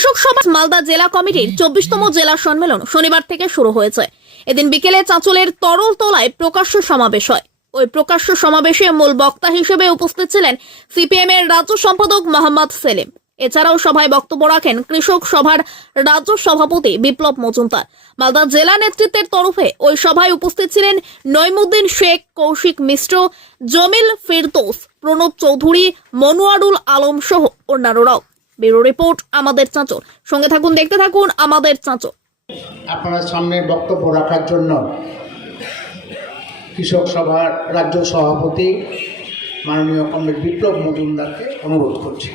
কৃষক সভা মালদা জেলা কমিটির চব্বিশতম জেলা সম্মেলন শনিবার থেকে শুরু হয়েছে। এদিন বিকেলে চাঁচলের তরল তলায় প্রকাশ্য সমাবেশ হয়। ওই প্রকাশ্য সমাবেশে মূল বক্তা হিসেবে উপস্থিত ছিলেন সিপিএম এর রাজ্য সম্পাদক মোহাম্মদ সেলিম। এছাড়াও সভায় বক্তব্য রাখেন কৃষক সভার রাজ্য সভাপতি বিপ্লব মজুমদার। মালদা জেলা নেতৃত্বের তরফে ওই সভায় উপস্থিত ছিলেন নইমুদ্দিন শেখ, কৌশিক মিশ্র, জমিল ফিরদৌস, প্রণব চৌধুরী, মনোয়ারুল আলম সহ অন্যান্যরাও। ব্যুরো রিপোর্ট আমাদের চাঁচল। সঙ্গে থাকুন দেখতে থাকুন আমাদের চাঁচল। আপনার সামনে বক্তব্য রাখার জন্য কৃষক সভার রাজ্য সভাপতি মাননীয় কমরেড বিপ্লব মজুমদারকে অনুরোধ করছি।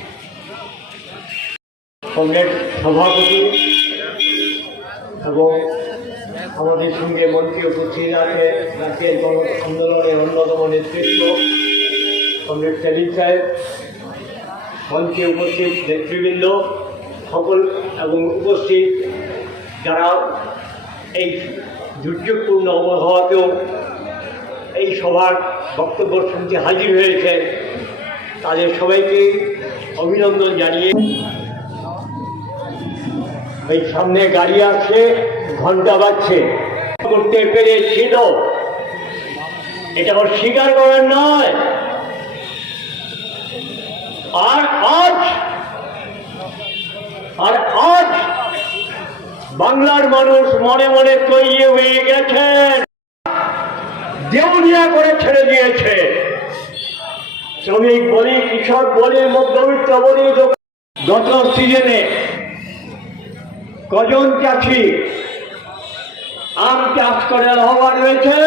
কংগ্রেস সভাপতি এবং আমাদের সঙ্গে মন্ত্রী উপস্থিত আছে জাতীয় গণ আন্দোলনের অন্যতম নেতৃত্ব কংগ্রেস সেলিম সাহেব। মঞ্চে উপস্থিত নেতৃবৃন্দ সকল এবং উপস্থিত যারা এই দুর্যোগপূর্ণ আবহাওয়াতেও এই সভার বক্তব্য শুনতে হাজির হয়েছে, তাদের সবাইকে অভিনন্দন জানিয়ে এই সামনে গাড়ি আছে ঘণ্টা বাজছে। করতে পেরেছিল। এটা অস্বীকার করার নয়। আর আজ আর আজ বাংলার মানুষ মনে মনে তৈরি হয়ে গেছেন। দেউলিয়া করে ছেড়ে দিয়েছে। শ্রমিক বলি, কৃষক বলি, মধ্যবিত্ত বলি গত সিজনে কজন চাষি আম চাষ করে লাভবান হয়েছে,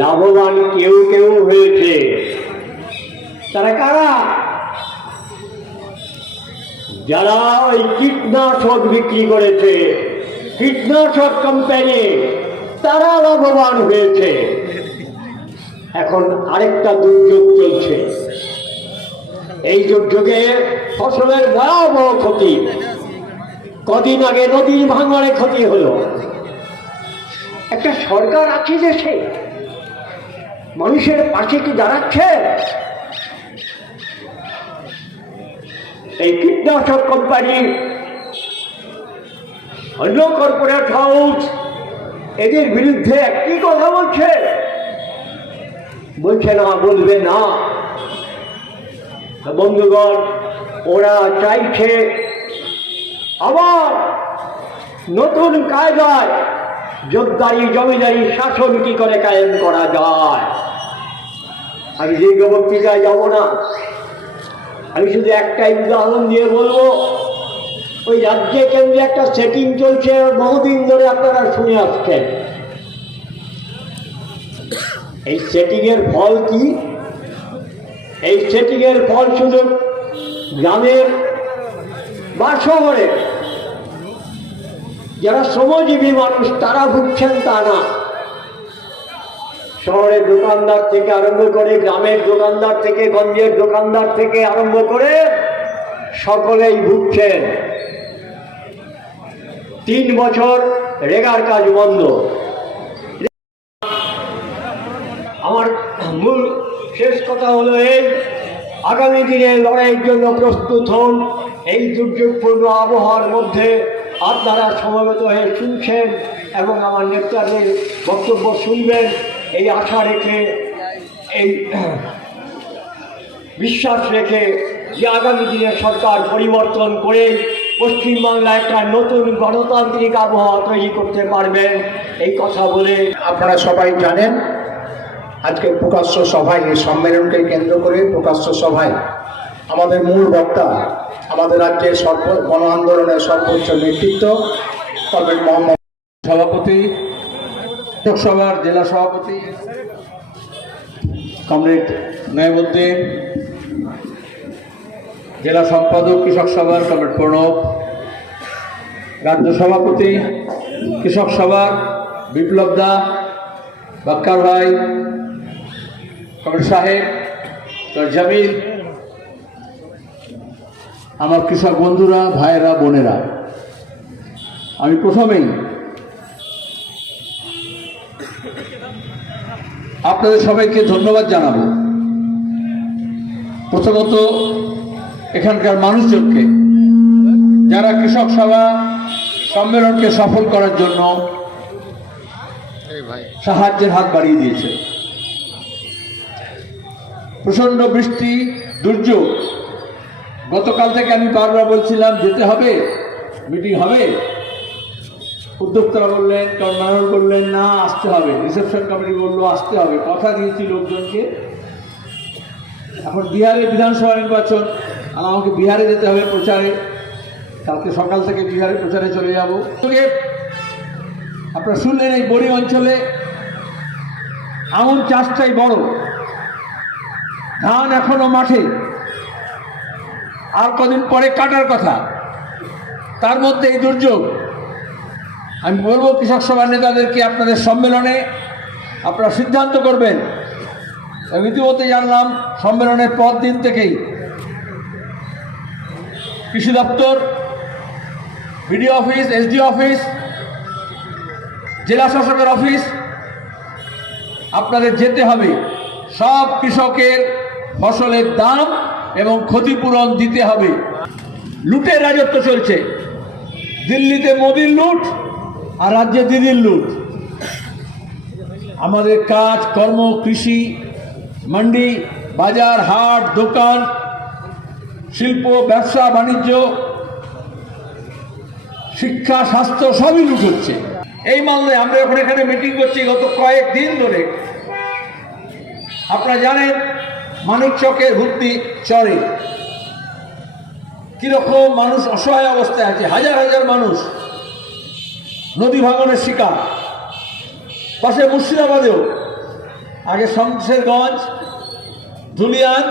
লাভবান কেউ কেউ হয়েছে। তারা কারা? যারা ওই কীটনাশক বিক্রি করেছে, কীটনাশক কোম্পানি তারা লাভবান হয়েছে। এখন আরেকটা দুর্যোগ চলছে। এই দুর্যোগে ফসলের ভয়াবহ ক্ষতি। কদিন আগে নদী ভাঙনে ক্ষতি হলো। একটা সরকার আছে দেশে। মানুষের পাশে কি দাঁড়াচ্ছে? এই কীটনাশক কোম্পানি অন্য কর্পোরেট হাউস এদের বিরুদ্ধে একটি কথা বলছে? বলছে না, বলবে না। বন্ধুগণ, ওরা চাইছে আবার নতুন কায়দায় যোদ্ধারি জমিদারি শাসন কি করে কায়েম করা যায়? আমি দীর্ঘ বক্তৃতায় যাব না। আমি শুধু একটাই উদাহরণ দিয়ে বলব, ওই রাজ্যে কেন্দ্রে একটা সেটিং চলছে, বহুদিন ধরে আপনারা শুনে আসছেন। এই সেটিংয়ের ফল কি? এই সেটিংয়ের ফল শুধু গ্রামের বা শহরের। যারা শ্রমজীবী মানুষ, তারা ভুগছেন তা না। শহরের দোকানদার থেকে আরম্ভ করে গ্রামের দোকানদার থেকে, গঞ্জের দোকানদার থেকে আরম্ভ করে সকলেই ভুগছেন। তিন বছর রেগার কাজ বন্ধ। আমার মূল শেষ কথা হলো এই, আগামী দিনে লড়াইয়ের জন্য প্রস্তুত হন। এই দুর্যোগপূর্ণ আবহাওয়ার মধ্যে আপনারা সমবেত হয়ে শুনছেন এবং আমার নেতাদের বক্তব্য শুনবেন। এই আশা রেখে এই বিশ্বাস রেখে যে আগামী দিনে সরকার পরিবর্তন করে পশ্চিমবাংলায় একটা নতুন গণতান্ত্রিক আবহাওয়া তৈরি করতে পারবেন এই কথা বলে আপনারা সবাই জানেন আজকে প্রকাশ্য সভায় এই সম্মেলনকে কেন্দ্র করে প্রকাশ্য সভায় আমাদের মূল বক্তা আমাদের রাজ্যের সর্ব গণ আন্দোলনের সর্বোচ্চ নেতৃত্ব মোহাম্মদ সভাপতি লোকসভার জেলা সভাপতি কমরেড নয়মুদ্দিন জেলা সম্পাদক, কৃষক সভার কমরেড প্রণব, রাজ্য সভাপতি, কৃষক সভার বিপ্লব দা, বাক্কার ভাই, কমরেড সাহেব জামিল, আমার কৃষক বন্ধুরা, ভাইয়েরা, বোনেরা। আমি প্রথমেই আপনাদের সবাইকে ধন্যবাদ জানাব। প্রথমত, এখানকার মানুষজনকে, যারা কৃষক সভা সম্মেলনকে সফল করার জন্য সাহায্যের হাত বাড়িয়ে দিয়েছে। প্রচণ্ড বৃষ্টি, দুর্যোগ। গতকাল থেকে আমি বারবার বলছিলাম, যেতে হবে মিটিং হবে। উদ্যোক্তারা বললেন কর্মানর বললেন না, আসতে হবে। রিসেপশন কমিটি বলল, আসতে হবে। কথা দিয়েছি লোকজনকে। এখন বিহারে বিধানসভা নির্বাচন আর আমাকে বিহারে যেতে হবে প্রচারে। কালকে সকাল থেকে বিহারে প্রচারে চলে যাব। আপনারা শুনলেন এই বড়ি অঞ্চলে আমন চাষটাই বড়। ধান এখনও মাঠে। আর কদিন পরে কাটার কথা। তার মধ্যে এই দুর্যোগ। আমি বলব কৃষক সভার নেতাদেরকে আপনাদের সম্মেলনে আপনারা সিদ্ধান্ত করবেন? আমি ইতিমধ্যে জানলাম, সম্মেলনের পর দিন থেকেই কৃষি দপ্তর, বিডিও অফিস এসডি অফিস, জেলা শাসকের অফিস, আপনাদের যেতে হবে। সব কৃষকের ফসলের দাম এবং ক্ষতিপূরণ দিতে হবে। লুটের রাজত্ব চলছে। দিল্লিতে মোদির লুট আর রাজ্যে দিদির লুট, আমাদের কাজ, কর্ম, কৃষি, মান্ডি, বাজার, হাট, দোকান, শিল্প, ব্যবসা, বাণিজ্য, শিক্ষা, স্বাস্থ্য, সবই লুট হচ্ছে। এই মামলে আমরা এখন এখানে মিটিং করছি গত কয়েক দিন ধরে। আপনারা জানেন মানিক চকের ভুক্তি চরে। কীরকম মানুষ অসহায় অবস্থায় আছে, হাজার হাজার মানুষ নদী ভাঙনের শিকার। পাশে মুর্শিদাবাদেও। আগে শমশেরগঞ্জ, ধুলিয়ান,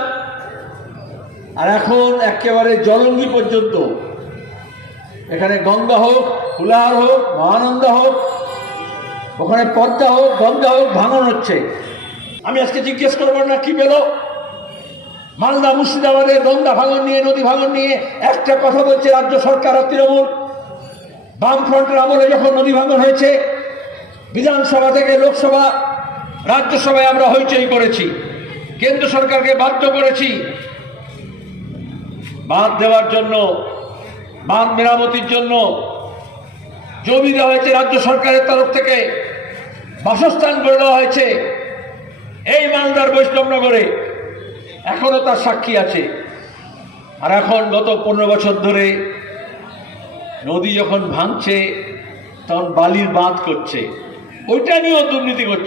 আর এখন একেবারে জলঙ্গি পর্যন্ত। এখানে গঙ্গা হোক, হুলার হোক, মহানন্দা হোক, ওখানে পদ্মা হোক, গঙ্গা হোক, ভাঙন হচ্ছে। আমি আজকে জিজ্ঞেস করব না, কি পেল? মালদা মুর্শিদাবাদের গঙ্গা ভাঙন নিয়ে, নদী ভাঙন নিয়ে একটা কথা বলছে রাজ্য সরকার আর তৃণমূল। বামফ্রন্টের আমলে যখন নদী ভাঙন হয়েছে, বিধানসভা থেকে লোকসভা, রাজ্যসভায় আমরা হইচই করেছি। কেন্দ্র সরকারকে বাধ্য করেছি। বাঁধ দেওয়ার জন্য, বাঁধ মেরামতির জন্য জমি দেওয়া হয়েছে রাজ্য সরকারের তরফ থেকে। বাসস্থান করে দেওয়া হয়েছে। এই মালদার বৈষ্ণবনগরে এখনও তার সাক্ষী আছে। আর এখন গত পনেরো বছর ধরে নদী যখন ভাঙছে তখন বালির বাঁধ করছে। ওইটা নিয়েও দুর্নীতি করছে।